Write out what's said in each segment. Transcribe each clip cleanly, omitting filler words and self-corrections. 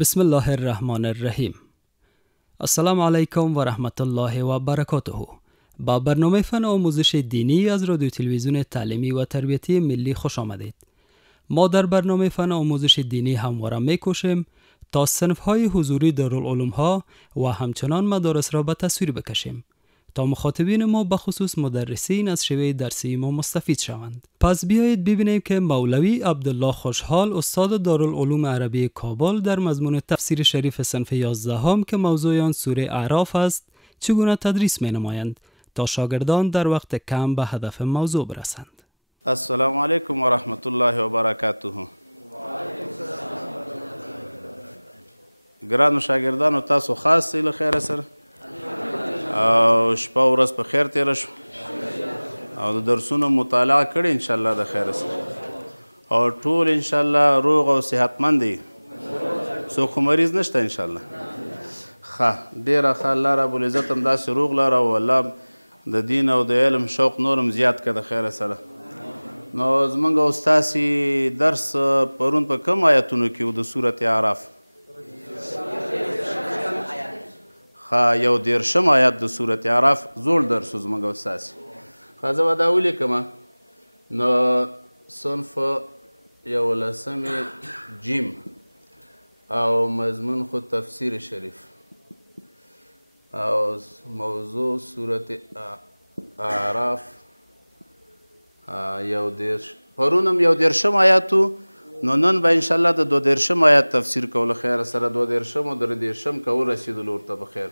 بسم الله الرحمن الرحیم. السلام علیکم و رحمت الله و برکاته. با برنامه فن آموزش دینی از رادیو تلویزیون تعلیمی و تربیتی ملی خوش آمدید. ما در برنامه فن آموزش دینی همواره می کوشیم تا صنف‌های حضوری دارالعلوم ها و همچنان مدارس را به تصویر بکشیم تا مخاطبین ما بخصوص مدرسین از شیوه درسی ما مستفید شوند. پس بیایید ببینیم که مولوی عبدالله خوشحال استاد دارالعلوم عربی کابل در مضمون تفسیر شریف صنف 11 هم که موضوع آن سوره اعراف است چگونه تدریس می نمایند تا شاگردان در وقت کم به هدف موضوع برسند. السلام علیکم و رحمت الله و برکاته. ګرانو شاګردانو تاسو خاص له خیره سره او شپه ورځ په خیر تېره شو او د درسونو مطالعه کړې انشاءالله د خیره سره او ټول انشاءالله روغ او صحتمند دي. څوک خو مریض نشته انشاءالله. ښه ډېره ښه الله رب العزت هم داسې روغ لاره او الله د دین او د علم شوق نور هم زیات کړه د خیره سره. نو زموږ او ستاسې درس پرون په کوم آیتونو کې و د سورت اعراف؟ یو دیرشم آیات د سورت اعراف زوړ درس و زموږ او ستاسې. ښه زه به دا ولیکم. نو صنف 11 جیم او مضمون خو تفسیر شریف او موضوع سورت اعراف یو دیرش پرون هم یو دیرشم آیات و نو نن به انشاءالله د 22 آیات تفسیر کولو خیر سره 22 او 23 کول رسیدلو ورته په خیر.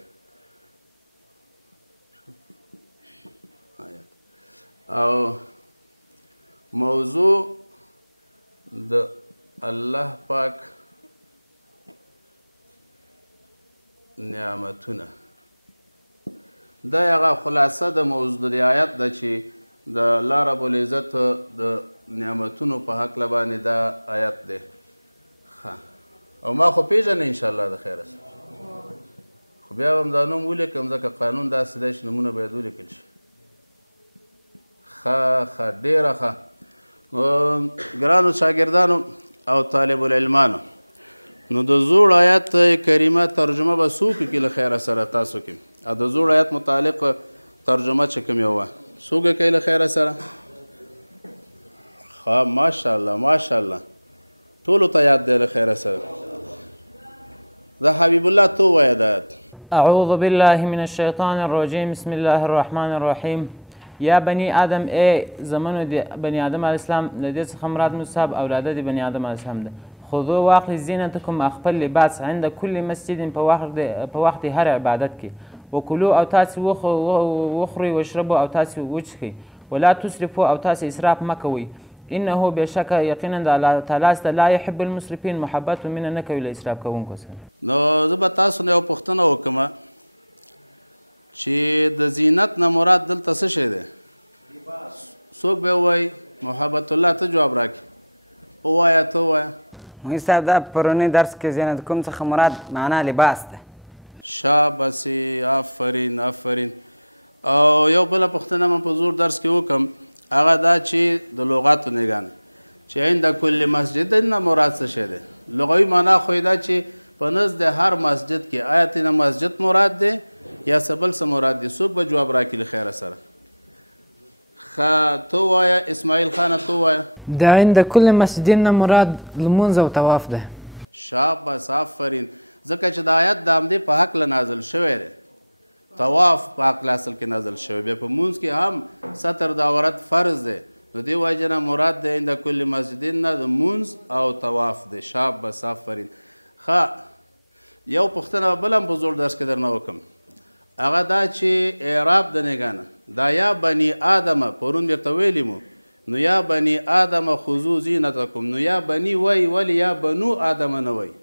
او موضوع د الله پاک نعمتونه دا هغه خلاصه د موضوع د آیات ده چې د الله رب العزت د نعمتونو په هکله باندې دا آیت دی. او ما خو پیژنې انشاءالله د خیره سره خو بیا به هم دا نوم ولیکم ځکه قانون داسې دی چې نومونه باید ولیکل شي. ښه ډېره ښه. ګرانو شاګردانو او طالب العلمانو نو د زوړ آیت کریمه ترجمه به څوک وکړي له خیره سره تاسو کې او د زوړ آیت متعلق ترجمه چې کوم یو وه څوک یې کوي له خیره سره؟ ښه ماشاءالله ماشاءالله ټولو ته یاد دی له خیره سره. د حبیب الله تو وایه دا آیت. اعوذ بالله من الشیطان الرجیم بسم الله الرحمن الرحیم. یا بنی آدم ای زمانو دی بنی آدم علیه السلام له دې څخه مراد مصاب اولاده دی بنی آدم علیه السلام ده. خذوا واخلي زینتکم خپل لباس عند کل مسجد په وخت هر عبادت کې وکلو او تاسې وخورئ واشربوا او تاسې وچښئ ولا تسرفوا او تاسې اسراف مه کوئ انه بېشکه یقینا د الله تعالی سته لا یحب المسرفین محبت و مینه نه کوي له اسراف کوونکو سره. نو زه به تاسو نه یو پوښتنه وکړم چې د زینت نه مراد دلته څه شی دی؟ څوک به ووایي؟ محبت الله ته جواب راکړي. ووایه ته ووایه. مهندي صاحب دا پرونی درس کې زینت کوم څخه مراد معنا لباس ده. شابسې آفرین آفرین. او یو بله پوښتنه من په زور درس کې وکړم هغه دا چې د لغاتو نګانه چې عند کل مسجد نه مراد څه شی دی؟ لغوي معنا خو دا چې په نزد هر مسجد کې آیا ترېنه مسجد مراد دی یا څه بل څه مراد دی؟ څوک به جواب راکړي له خیره سره؟ ښه ته ووایه اسماعیل خانه ته ووایه. د عند کل مسجد نه مراد لمونځ او طواف ده. شاباس آفرین. ځکه چې د آیت د همدې په هکله نازل شوی دی. طواف په هکله اصل کې نازل شوی. بیا په مونځ کې هم ستر د عورت فرض دی نو دې وجې نه مراد د عند کل مسجد نه د مونځ او طواف دی. شاباس آفرین. ښه یو پوښتنه بله هم په زوړ درس کې درنه وکړم هغه دا چې اعراب د نګانه دا یا بني آدمه پرون بیرته ویلي مو نو یا بني آدمه خذو زینتکم نو یا بني وایي ولې یا بنو آدمه نه وایي؟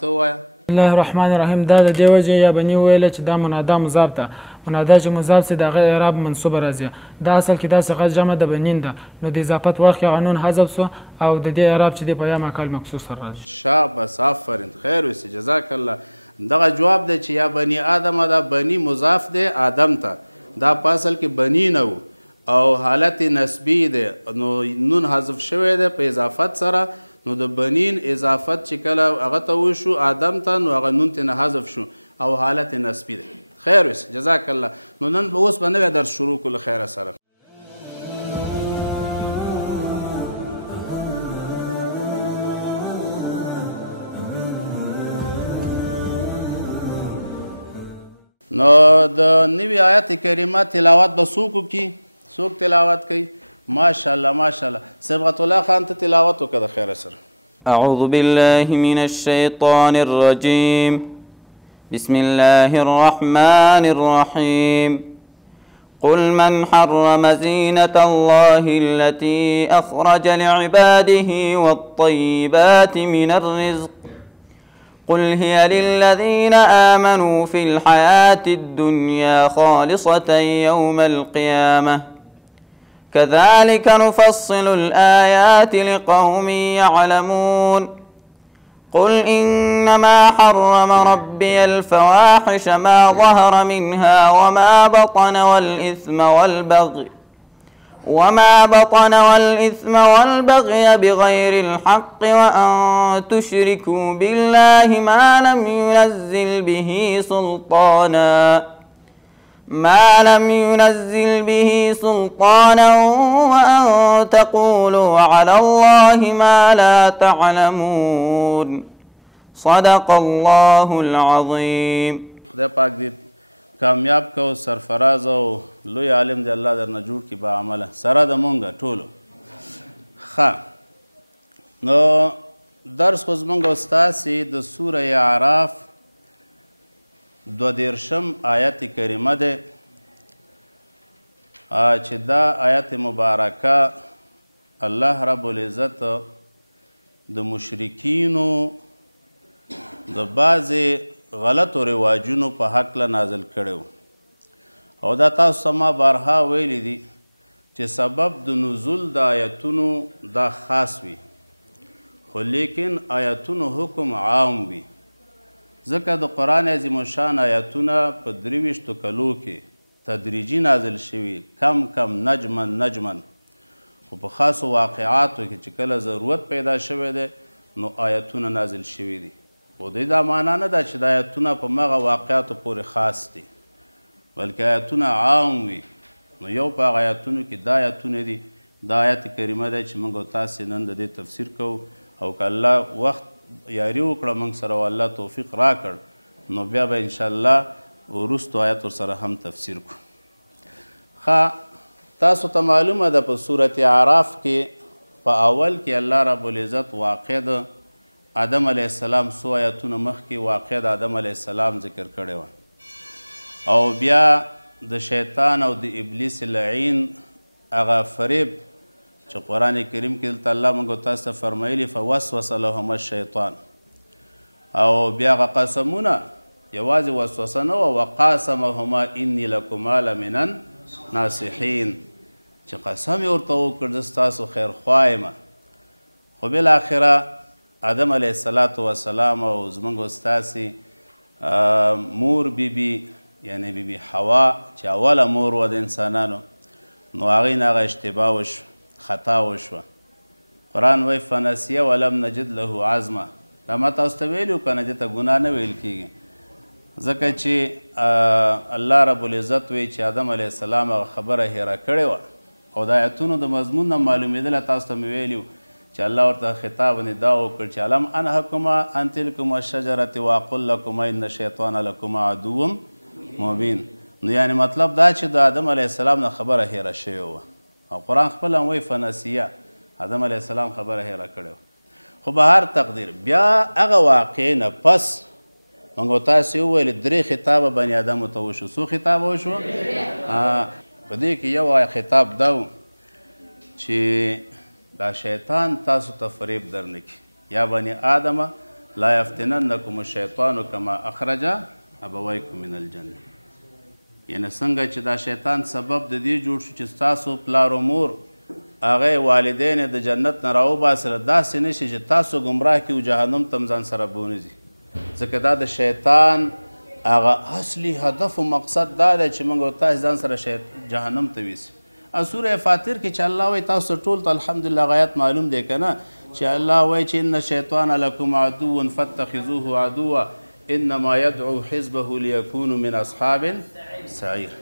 ته ووایه. بسم الله الرحمن الرحیم. دا د دې وجې یا بني ویله چې دا منادا مضاف ده. منادا چې مضاف سي د هغه اعراب منصوبه راځي. دا اصل کې دا صيغه جمع د بنین ده نو د اضافت وخت کې قانون حذف سو او د دې اعراب چې دی په یا مکال مخصوص سره راځي. شاباس آفرین خیر وسي جزاک الله. دغه جواب دی چې یا بني آدم دا بني مضاف دی آدم ته دا په اصل کې بني نه و او حالت نسبی دی نو نون حذف شوی دی په اضافت سره نو د بنین اضافت چې کله هغه ته وشو آدم ته نو هغه نون ترې نه حذف شو او حالت نسبي ده. خیر وس جزاک الله. نو نن به اوس به نوی درس شروع کړو له خیره سره. نو د نوي آیت کریمه تلاوت به څوک وکړي؟ څوک تلاوت کوي؟ ماشاءالله ماشاءالله. صبغت الله خان ته تلاوت وکړه د خیره سره. أعوذ بالله من الشيطان الرجيم بسم الله الرحمن الرحيم قل من حرم زينة الله التي أخرج لعباده والطيبات من الرزق قل هي للذين آمنوا في الحياة الدنيا خالصة يوم القيامة كذلك نفصل الآيات لقوم يعلمون قل إنما حرم ربي الفواحش ما ظهر منها وما بطن والإثم والبغي بغير الحق وأن تشركوا بالله ما لم ينزل به سلطانا وأن تقولوا على الله ما لا تعلمون صدق الله العظيم. خدای پاک دې کامیاب کو، سرفراز او لوی عالم دی الله درنه جوړ کړي با عمله سره د مونږ ټولو. ښه نو درس خو زمونږ او ستاسې د سوره اعراف 22 آیت کریمه ده چې دا آیت مبارکه الله رب العزت د مشرکینو د بعضې غلطو رواجونو په هکله نازل کړی و او دا تاسو ته ما بارها ویلی دي چې سبب د نزول د آیتونو دا خاص وي خو لیکن آیتونو حکم عام وي ځکه د قرآن عظیم الشان آیتونه په 23 کلو کې تدریجي نازل شوي کم نجمن خو په خاصو واقعاتو کې چې کله ضرورت پیدا شوی دی نو آیتونه نازل شوي دي. خو دې دا معنا نه ده چې د آیتونه په مغه واقعاتو پورې خاص دي بلکې آیتونه عام وي. نو یو په هغه آیتونو کې دا آیتونه دي دا آیت کریمه دی چې موږ او تاسې نن د دې تفسیر کوو او که الله وخت یاري وکړه موږ سره او الله توفیق راکړ نو بیا به انشاءالله وروستو آیت ورسره هم تفسیر کړو. ښه تاسو ته معلومه ده په صورت اعراف کې په اول کې الله رب العزت واقع د آدم علیه السلام څو آیتونه مخکې واقع د آدم علیه السلام ذکر کړی وه او بیا د شیطان او د ابلیس لعین هغه فریب چې قرآن کریم کې دلته الله موږ تاسو ته فرمایلي فوسوس لهما الشیطان او بیا هغه قسمونه یوازې وسوسه نه وه وقاسمهما انی لکما لمن الناصحین چې قسم یې ورته وکړ زه ستاسو خیرخوا یم. خو بالاخره آدم علیه السلام او زموږ ستاسې مور بیبي یعنی بیبي حوا چې اوله مور وه د انسانانو نو هغې نه هغه اشتباه وشوه خطا وشوه. قرآن وایي فنسیه ولم نجد له عزمه. دا ما تاسو ته ویلي وو که نه دې ته ګناه نه ویل کېږي ځکه چې الله رب العزت وایي چې آدم علیه السلام هغه خبره هیره کړې وه او د آیتونو د مضمون نه معلومېدله تاسو ته مې ویلي وو چې الله ورته خطاب ندا وکړ چې الم انهکما عن تلکما الشجرة واقل لکما ان الشیطان لکما عدو مبین. نو یعنی مطلب دا چې د آدم علیه السلام نه خبره هیره شوې وه او قرآن خپل هم وایي فنسیه آدم علیه السلام خبره هیره کړې وه. خو به هر تقدیر بیا هغه واقعې نه پس موږ تاسې وویل 3 خطابه بني ادمو ته وشو. څو خطابه وشو؟ په دې کې یو خطاب دا و چې دا شیطان تاسو ته فریب درنه کړي یا بني آدم لا یفتننکم الشیطان کما اخرج ابویکم من الجنه. یعنی څنګه چې دا شیطان سبب د دې جوړ شو چې ستاسو پلار و مور هغه والدین د جنت نه راوباسله داسې نه شي چې تاسو ګمراه کړي او جهنم ته ځان سره بونځي ځکه دا د شیطان هغه اصلي هدف و مقصد دا دی چې موږ تاسو ځان سره جهنم ته ویسي سوره فاطر کې چې الله وایي تاسو ټول ته الحمدلله غایت معلوم دی که نه چې الله وایي چې ان الشیطان لکم عدو فاتخذوه عدوا انما يدعو حزبه ليكونوا من اصحاب السعير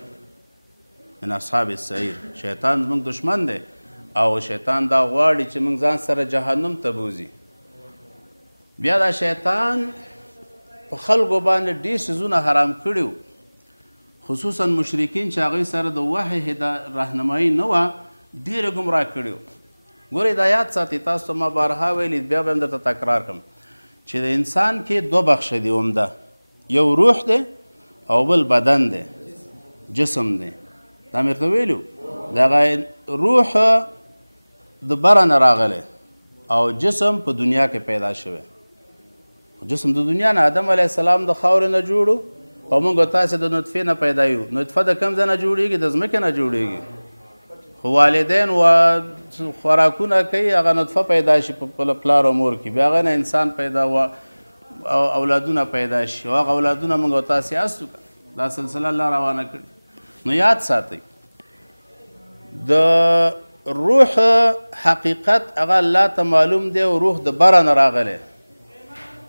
من اصحاب السعير شیطان زموږ دشمن دی او شیطان دا غواړي چې موږ ځان سره جهنم ته بوځي بیا دا شیطان په خلکو باندې ډېر څیزونه حرام کړي خصوصا مشرکین چې هغوی سره د وحی رهنمایي نه وه ډېرې ګمراه کړي وو ګورئ دا یاد ساتئ تاسو ته ما بارها ویلي بیا به هم درته تکرار کړم چې د انسان کې دوه بخشه دي عمده یو روح دی او بل بدن دی جسم دی دا مې درته ویلي دغه روح د بره نه راغلی او جسم په دنیا کې پیدا شوی جسم د دنیا نه آدم علیه السلام د خاورې نه جوړو او موږ تاسې د نطفې نه پیدا یو نطفه د کوم ځای نه جوړېږي د ځمکې نه جوړېږي خو والدین و خوراکونه کوي هغه نطفه پیدا شي په پلار او مور کې بیا هغه نه انسان پیدا و او اولادونه پیدا شي او هغه اولادونه موږ تاسې هستو دا سلسله الله روانه کړي نو یاد ساتئ د روح حقیقت هغه الله ته معلوم دی او روح د بره نه راغلی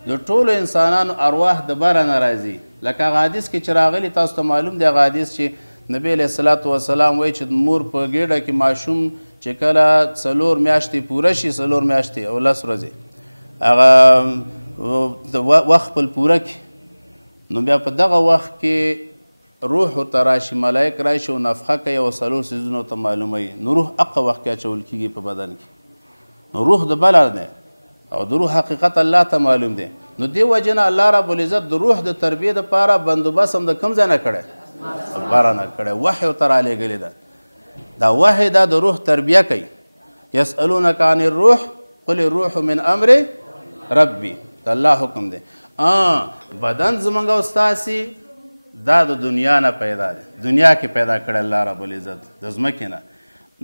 د ټولو انسانانو ارواح د بره نه راځي لکه هغه حدیث کې چې راغلی تاسو ته معلوم دی هغه حدیث چې نبی علیه الصلاة وسلام وایي چې مور په ګېډه کې ماشوم چې کله 4 میاشتې پوره شي 4 میاشتې او 10 ورځې هغه وخت خپل پوره کړي نو بیا په دغه وخت کې روح ورته راشي ملایک راشي او نفخه کوي او 4 څیزونه ورته معلوموي نو روح هغه وخت کې اچول کېږي په بدن کې نو روح د بله دی او د روح حقیقت الله ته معلوم دی نو دې وجې نه الله رب العزت د روح د تربیې دپاره بندوبست هم د کوم ځای نه کړی بره نه کړی وحی ورته رالیږلې ده دا وحی دا د روح تربیه کوي یسألونک عن الروح قل الروح من امر ربي د الله حکم دی بدن زموږ او ستاسې دا د دنیا نه پیدا دی دنیا کې پیدا کړی الله رب العزت د ځمکې نه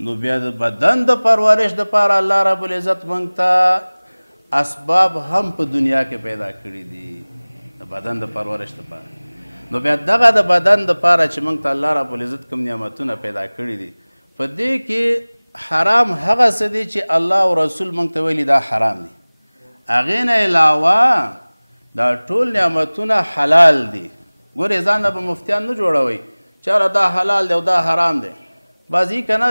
نو بیا د بدن د پرورش دپاره الله رب العزت موږ ته اسباب هم په دنیا کې پیدا کړي دي د بدن د پرورش دپاره نو بیا دغه د بدن دپاره چې موږ ته الله رب العزت کوم نعمتونه پیدا کړي دي په دې کې حرام هغه څه دي چې الله او رسول موږ ته ویلي دا حرام دي هغې نه علاوه دا ټول نعمتونه حلال دي ګورې ځان نه به مفتیان نه جوړوئ چېره دا حلال دی او دا حرام دی بعضې که نه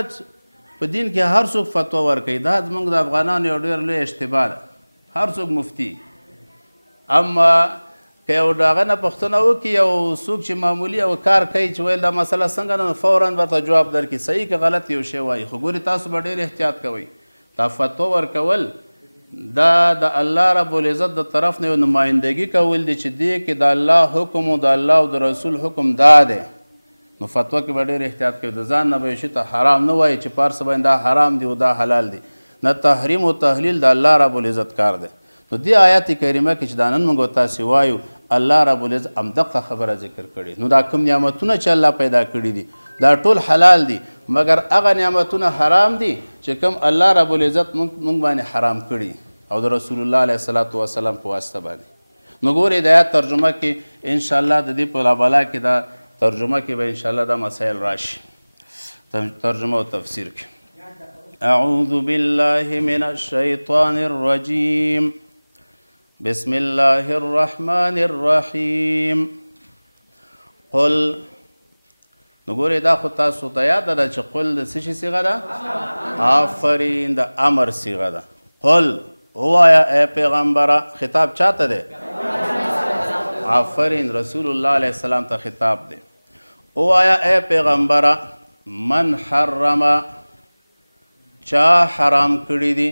په دین کې هر څوک فتوا ورکوي دا زموږ د افغانانو یو ډېر لوی اشتباه ده هر څوک مفتی اما که یو د هغه نه پوښتنه وکړي یو څوک چې معمولي او کار کوي چې ویل دا مسله څنګه نه فورا به ته جواب درکړي صحیح که غلط یو شی وایي خو ګورې تاسو به ډېر احتیاط کوئ دا فتوا ورکول دا د الله رب العزت د طرف نه یو نمایندګي کول دي چې دې کې د الله حکم او د الله او د رسول حکم دا دی نو فتوا کې به ډېر احتیاط کوي د ځان نه به یو شي ته حرام نه وایي چې پارس باندې دا حرام دی او دا حلال دی نه تحریم او تحلیل د الله رب العزت کار دی نو دې آیات کریمه کې چې دا نن موږ تاسې وایو الله رب العزت همدغه خبره ذکر کړې نو دا کوم نعمتونه چې الله پیدا کړي دي دا ټول حلال دي مګر هغه نعمتونه حرام دي چې کوم الله رب العزت موږ باندې حرام کړي او د رسول الله علیه الصلاة وسلام په واسطه باندې نو ګورئ د آیات ترجمه کې انشاءالله د دې په لابلا کې دا ترجمه کې به انشاءالله دا مسایل راشي ترجمه او تفسیر کې اعوذ بالله من الشیطان الرجیم بسم الله الرحمن الرحیم قل نو ګورئ دا خو تاسو ته یاد ده چې قل د څه شي صیغه ده آفرین د امر صیغه ده قل ووایه ای پیغمبره خطاب چاته دی آفرین رسول الله علیه السلام ته خطاب دی ووایه ای پیغمبره من حرم چا حرام کړي دي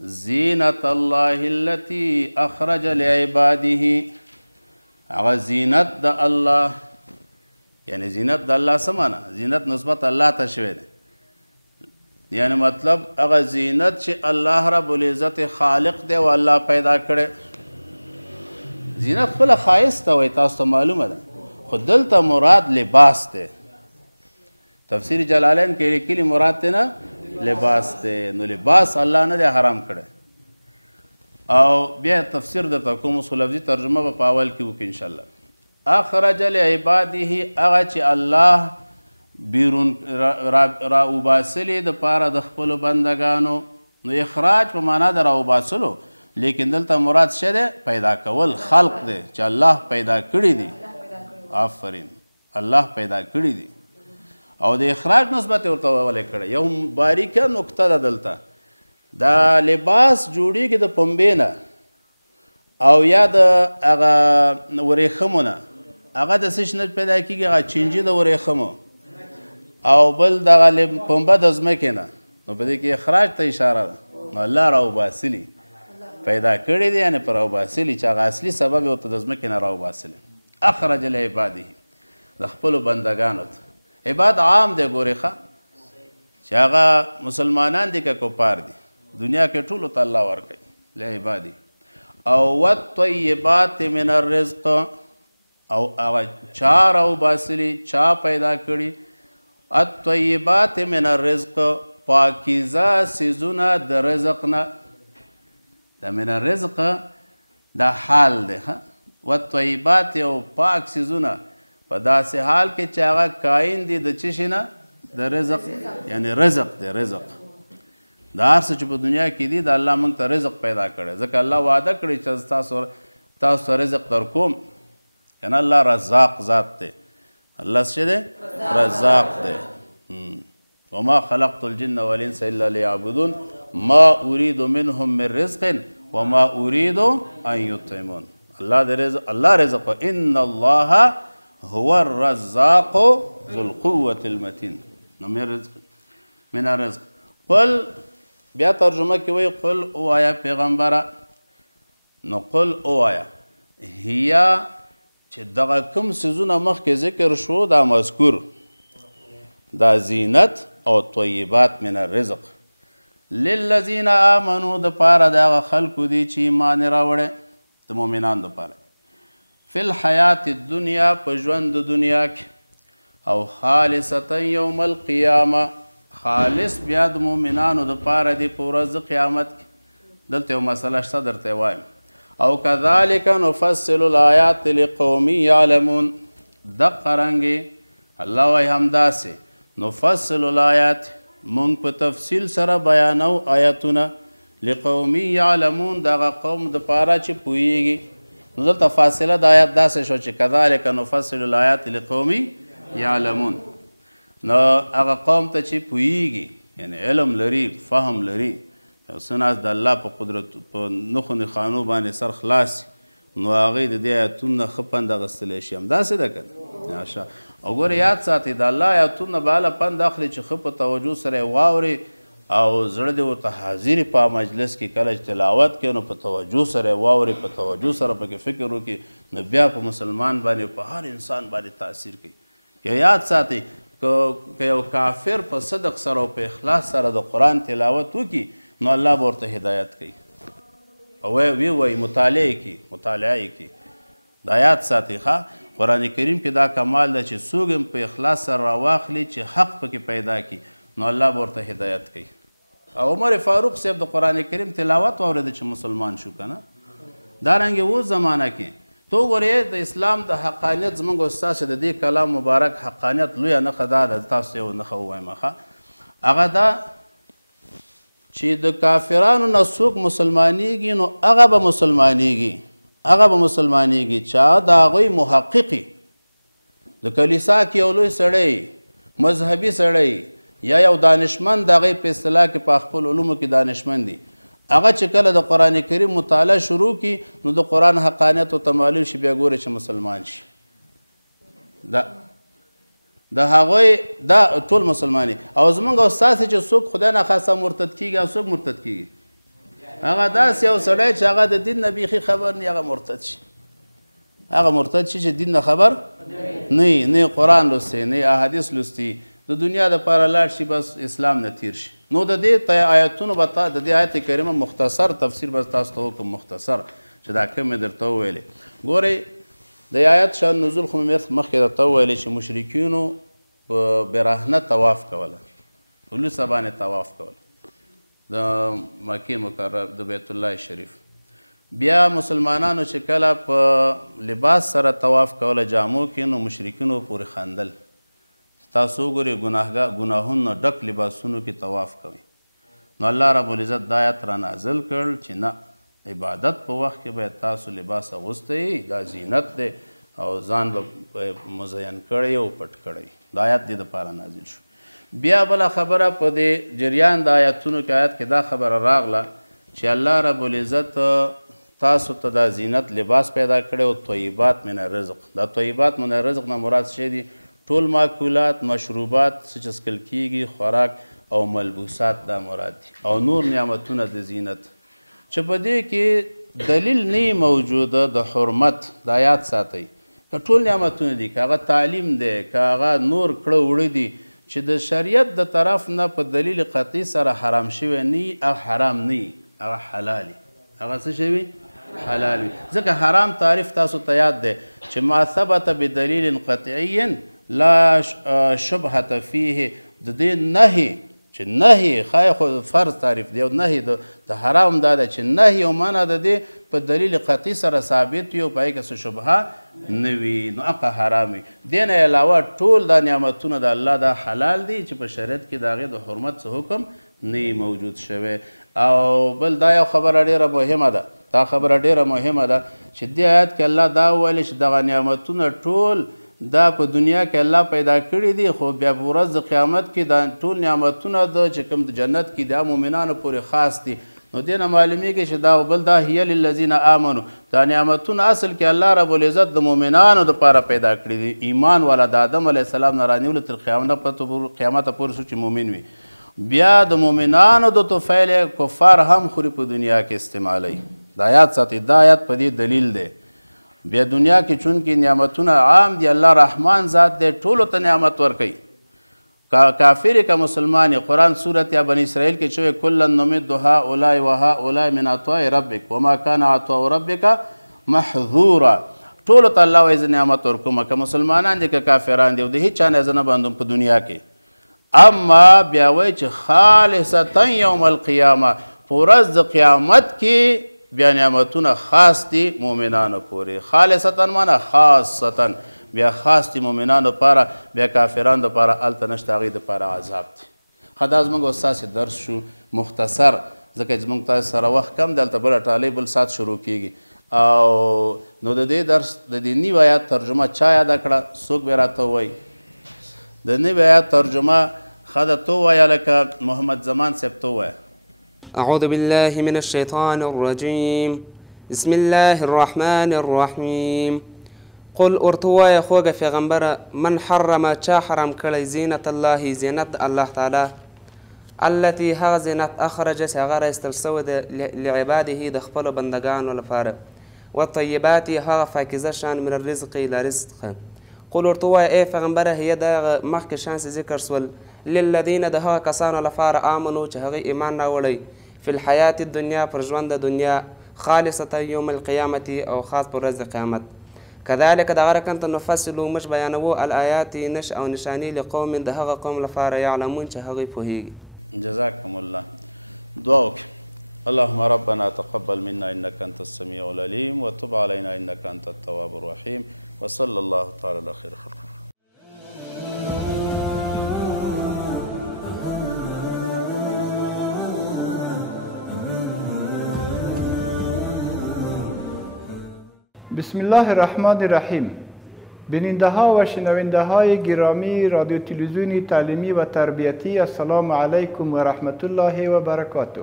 زینت الله التي اخرج لعباده هغه زینت د الله یعنی زینت د الله څه معنا زینت نسبت الله ته شوی دی یعنی مطلب هغه زینت چې الله رب العزت خالق دی او الله پیدا کړی زینت خپله ښایسته وایي تاسو ته معلومه ده خو دلته مراد لباس دی تفسیر جلالین کې لیکلي مراد دی نه لباس دی نو لباس الله نه دی حرام کړی او بیا تفسیر درته کوم اوس لفظي ترجمه به په اول کې وکړو انشاءالله اخرج لعباده هغه چې الله بیرون را وباسلې دپاره د خپلو بندګانو. نو اخراج په معنا د را وباسلو، لیکن دلته مراد څه دی؟ پیدا کول، خلق دی چې الله پیدا کړي دي. آفرین، الله پیدا کړي دي. او د اخراج نسبت ورته ولې کړی؟ یو باریکه نکته ده دلته. دا لباس جوړیږي د پنبې نه او یا د هغه ورېښمو نه. هغه د څه شي نه پیدا کېږي؟ هغه چینجي د ورېښمو او بل دغه پنبه د ځمکې نه. نو په دې کې اخراج ته اشاره ده. نو الله راوباسلي پیدا کړي دي، یعنې په راوباسلي چې هغه اصلي سبب یې ورته د ځمکې نه راوباسلي. اخرج لعباده، د خپلو بندګانو ته. عباد عام دی ګورې ښه، چې هغه مسلمانان دي که کفار دي، دنیا کې ټولو ته الله ورکوي. لعباده او والطیبات من الرزق، او هغه چا راوباسلي، چا پیدا کړي. الطیبات من الرزق، پاکیزه څیزونه د رزق نه. د من الرزق دا حال دی. والطیبات یو پاک څیزونه په داسې حال کې چې هغه کائن دي د څه شي نه؟ د رزق، یعنی رزق دی. رزق دا هر څه چې په دنیا کې دي د الله موږ ته رزق پیدا کړی. ځکه الله وعده کړی چې تاسو ته رزق در کوم. یعنی الله رزاق ذات دی. الله څه دی؟ رزاق دی. وما خلقت الجن والانس الا ليعبدون ما اريد منهم من رزق وما اريد ان يطعمون. الله رزق، ان الله هو الرزاق ذو القوة المتين. نو من الرزق. قل، بیا ترجمه کې وایي قل اوایا پیغمبره. نو قل اوایا هیا چې دغه کوم څیزونه مخکې ذکر شو دا مذکور، دا زینت او طیبات من الرزق، للذین آمنو د پاره د هغه خلکو دي چې ایمان یې راوړی، د مؤمنانو دپاره. فی الحیات الدنیا، په ژوند د دنیا کې. او خالصتا یوم القیامه، خالص بیا د مؤمنانو دپاره دی په ورځ د قیامت کې. دلته یو مسله شته درته وایم. او کذالک نفصل الآیات لقوم یعلمون. دقه رنګې الله وایي همداسې نفصل الآیات، مونږ په تفصیل سره بیانو آیاتونه. لقوم یعلمون، دغه قوم دپاره چې پوهیږي. نو دلته فاصله د آیات داسې شو چې کذالک نفصل الآیات لقوم یعلمون. نو هغه قوم ته چې پوهیږي، یعنی علم لري، فهم لري، یو څه ناست د الله په قدرت په نښو نښانو باندې سر خلاص، نو هغوی د دې آیاتونو نه ښه پند اخیستلی شي. همداسې ده که نه؟ او ګوره یاد ساتئ د الله آیاتونه به هله پند اخلي چې ښه په توجه سره یې واوري او زړه دې ورته حاضر په مجلس کې کله چې تلاوت کوي نو په توجه سره یې واوري، په توجه سره پکې فکر وکړي، نو بیا په مسلمان باندې په هر انسان باندې تاثیر کوي. یا یاد ساتئ که یو کافر په صدق سره او په اخلاص سره د قرآن تلاوت وکړي نو الله به ورته هدایت کوي او وی وایي مطالعه یې کړي. دا یاد ساتئ ښه. قرآن کریم کې دا کمال ده چې څوک هم په اخلاص سره راواخلي چې حق پکې پیدا کړي نو الله به ورته هدایت کوي. او عمر فاروق صاحب د قرآن کریم تلاوت واورېده چې مسلمان شو که نه. دارنګې اوس زمانه کې تو ګورې د اسلام د حقانیت زموږ او ستاسې د دې کلام مبارک حقانیت لویه نښه دا ده. تاسو یو نښه ووایم ښه، هغه دا چې د کافرانو نه څوک مسلمانېږي نو هغه به مسلمانېږي چې هغه د هغوی محققي. د کلیسا کې یو لوی سړی، مذهبي سړی یا یو دانشمند، د هغوی په اصطلاح کې په خپل علومو کې دانشمند دي، هغه چې کله د قرآن کریم مطالعه شروع کړي نو د قرآن حقانیت ورته معلوم شي، بیا ګوري چې مسلمان شي. د هغوی دا ټول مسلماني. او زمونږ او ستاسې چې څوک خدای ناخواسته مرتد کېږي او څوک مرتد کېږي، هغه داسې یو سړی چې هغه د دین نه بیخي خبر نه، هغه مرتد شي. هغه مرتد شي چې دین نه خبر نه قرآن لوستی نه احادیث لوستی، د دنیا دپاره لاړ شي بس اسلام نه تیر شي. نو د دې آیاتونو به د دې آیت کریمه مختصر تفسیر به تاسو ته وکړم، مختصر چې دا کوم مې درته وویلې. ګورئ د آیت شان نزول خو مې مخکې درته وویلې چې مشرکینو په برهنه طواف کوله، په لوڅه باندې طواف کوله د مکې مکرمه د بیت الله شریف. بیا مسلمانانو چې کله په لباس سره طواف کوله جامو کې نو مشرکینو پورې خندل، تاسو وګورئ ګناهونو ډک لباسونو کې طواف کوئ. نو الله رب العزت دا آیت را نازل کړ چې نه، عبادت په وخت کې باید تاسو لباس اغوستی، دا زینت دی او ځان به مزین کړی او پټ کړی. دا آیت دې دپاره نازل شو. بیا بله خبره په دې جریان د آیتونو کې آیت کې دا خبره راغله چې الله رب العزت تاسو ته دا زینت لباس پیدا کړی او طیبات من الرزق. دا طیبات من الرزق نه مراد څه دي؟ ټول ماکولات، مشروبات څه چې څښل کیږي، خوراک او ملبوسات دا مراد دي، او نور نعمتونه د زینت چې په دې کې دلیل نه موجوده د حرمت. دا یاد ساتئ که ټول نعمتونه دي، که هغه تعلیم دی، که هغه نور کړه وړه دي چې د شریعت د طرف نه په دلیل قطعي سره حرام شوی نه وي، هغه حرام نه وي، هغه حلال وي. هغه څه شوي؟ حلال وي. ځکه حرام تعریف تاسو ته یاد دی چې ما ثبت بدلیل قطعي لا شبهة فیه. د دې نهي چې نهي ښایي خو فرض تعریف دی، او نهي د حرام دا ده چې نهي او منع د دې په دلیل قطعي سره ثابت وي او په هغې کې څه شبهه نه وي، نو هغه حرام وي. دې نه علاوه ټول دا نعمتونه د الله دا حلال دي چې په شریعت کې د هغې د حرمت څه حکم نه موجود شوی. او بل دا یو خبره ډېره مهمه ده، دا خبره ډېره مهمه ده چې دې آیت کې الله دا وویل چې دغه نعمتونه ټول دا په دنیا کې الله پیدا کړي دي، خو بیا په ورځ د قیامت کې دا ټول نعمتونه د چې کوم د جنت کې د مؤمنانو پورې خاص دي. نو دې نه معلومیږي چې دا بل دا هي للذین آمنو، دا نعمتونه اصل کې الله رب العزت د مؤمنانو دپاره پیدا کړي دي. ایمان والا د آدم علیه السلام نه رانیولو تر قیامته پورې څوک چې مؤمن وي. بیا د مؤمنانو د طفیل کفار هم خوري په دنیا کې استعمالوي. دا یاد ساتئ، دا آیت په دې دلیل دی. بیا دنیا کې چونکې نعمتونه عام دي، الله رحمان ذات دی، ټولو ته نعمت ورکوي. کافر که مسلمان، قرآن صورت یا بنی اسرائیل کې چې کلا نمد هؤلاء وهؤلاء من عطاء ربک وما کان عطاء ربک محظورا. ټولو ته الله وایي زه نعمت ورکوم، که مسلمانان دي که کافران دي، او د هېچ چا نه زه نه بندوم په دنیا کې. اما بیا وایي چې خالصتا یوم القیامه، په ورځ د قیامت کې بیا نعمتونه خاص دي مؤمنانو پورې. خالصتا معنا خاصتا، بیا خاص دي مؤمنانو لپاره، بیا کافرانو لپاره هلته نشته، هغوی دپاره عذاب دی. ښه دا زموږ او ستاسې درس شو مختصر، ځکه چې زموږ تاسو سره وخت کم دی، هلته بله ټالۍ بل ساعت شروع کیږي. او نو د دې درس د دې نوي آیات ترجمه چا یاده کړه؟ څوک به راته ووایي د نوي آیات ترجمه؟ ښه ده ته ووایه، لکه محمد زمان صاحب ته ووایه. أعوذ بالله من الشيطان الرجيم بسم الله الرحمن الرحيم قل ارتوا يا خوغ پیغمبر من حرم چا حرام کړی زینت الله زینت الله تعالی التي هغه زینت اخرجت هغه راستل سوی لعباده د خپلو بندګانو لپاره والطیبات هغه پاکیزه شان من الرزق الى رزق. قل ارتوا ای پیغمبر هي د مخکې شانس ذکر سول للذین د هغه کسانو لپاره آمنو چې هغه ایمان راوړی فی الحیات الدنیا پر ژوند د دنیا خالصتا یوم القیامت او خاص پر ورځ د قیامت. کذلک دغه رقم ته نفصلو موږ بیانوو الآیات نش او نشانې لقوم د هغه قوم لپاره یعلمون چې هغوی پوهیږي. جزاکم الله. دعا وکړئ. اللهم ربنا تقبل منا انك انت السميع العليم وتب علينا انك انت التواب الرحيم وصلى الله تعالى على خير خلقه. بسم الله الرحمن الرحیم. بیننده ها و شنونده های گرامی رادیو تلویزیونی تعلیمی و تربیتی، السلام علیکم و رحمت الله و برکاته.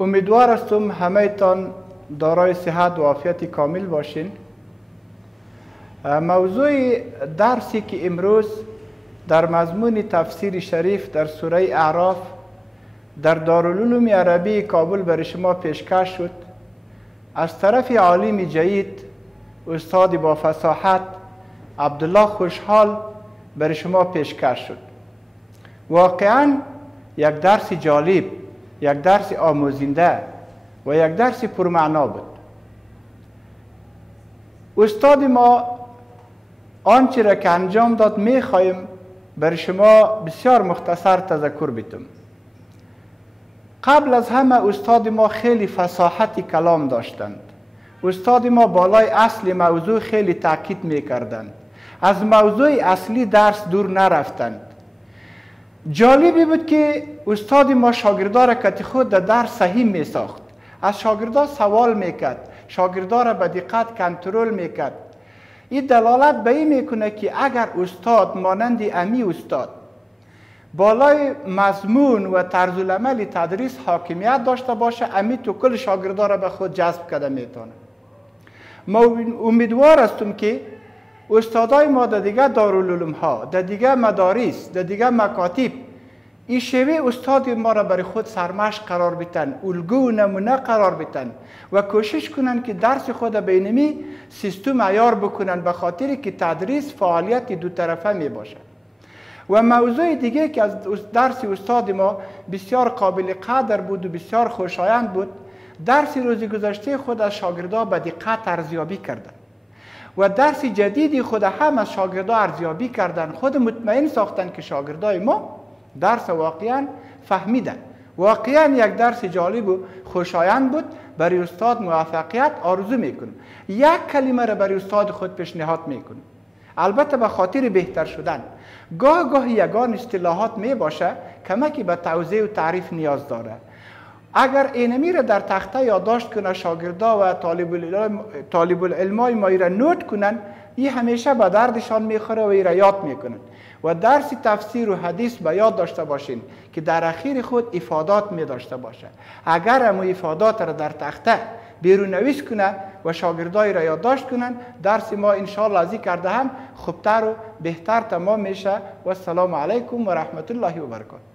امیدوار هستم همه تان دارای صحت و عافیت کامل باشین. موضوع درسی که امروز در مضمون تفسیر شریف در سوره اعراف در دارالعلوم عربی کابل برای شما پیشکش شد از طرف عالم جید استاد با فصاحت عبدالله خوشحال برای شما پیشکش شد. واقعا یک درس جالب، یک درس آموزنده و یک درس پرمعنا بود. استاد ما آنچه را که انجام داد میخواهیم برای شما بسیار مختصر تذکر بدم. قبل از همه استاد ما خیلی فصاحت کلام داشتند. استاد ما بالای اصل موضوع خیلی تاکید میکردند. از موضوع اصلی درس دور نرفتند. جالبی بود که استاد ما شاگردا را که خود در درس صحیح می ساخت، از شاگردا سوال میکرد، شاگردا را به دقت کنترل میکرد. این دلالت به این میکنه که اگر استاد مانند امی استاد بالای مضمون و طرز العمل تدریس حاکمیت داشته باشه، امی تو کل شاگردا را به خود جذب کرده میتونه. ما امیدوار هستم که استادای ما در دیگه دارالعلوم ها، در دیگه مدارس، در دیگه مکاتب این شیوه استاد ما را برای خود سرمشق قرار بدن، الگو و نمونه قرار بدن و کوشش کنن که درس خود به اینمی سیستم عیار بکنن، به خاطر که تدریس فعالیت دو طرفه می باشه. و موضوع دیگه که از درس استاد ما بسیار قابل قدر بود و بسیار خوشایند بود، درس روز گذشته خود از شاگردا به دقت ارزیابی کردن و درس جدیدی خود هم از شاگردا ارزیابی کردن. خود مطمئن ساختن که شاگردای ما درس واقعا فهمیدن. واقعا یک درس جالب و خوشایند بود. برای استاد موفقیت آرزو میکنم. یک کلمه را برای استاد خود پیشنهاد میکنم، البته به خاطر بهتر شدن. گاه یگان اصطلاحات می باشه کمکی به توضیح و تعریف نیاز داره. اگر اینمی را در تخته یادداشت کنه شاگردا و طالب العلمای ما را نوت کنن، این همیشه به دردشان میخوره و این را یاد میکنن. و درس تفسیر و حدیث به یاد داشته باشین که در اخیر خود افادات می داشته باشه. اگر هم افادات را در تخته بیرونویس کنه و شاگردای را یادداشت کنن، درس ما انشاءالله از این کرده هم خوبتر و بهتر تمام میشه. و السلام علیکم و رحمت الله و برکاته.